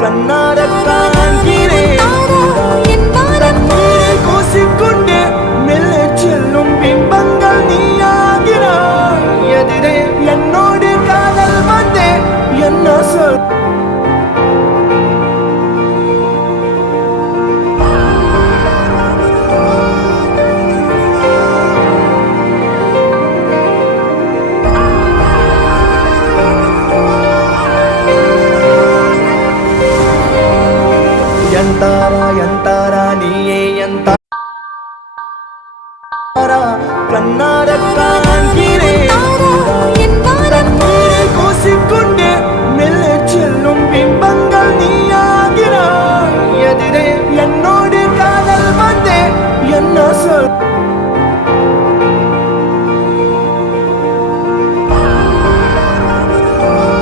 கண்ணார காண்கிறேன் கூசிக்கொண்டே மெல்ல செல்லும் பிம்பங்கள் நீயாகிறாய் எதிரே என்னோடு காதல் வந்தே என்ன சொல்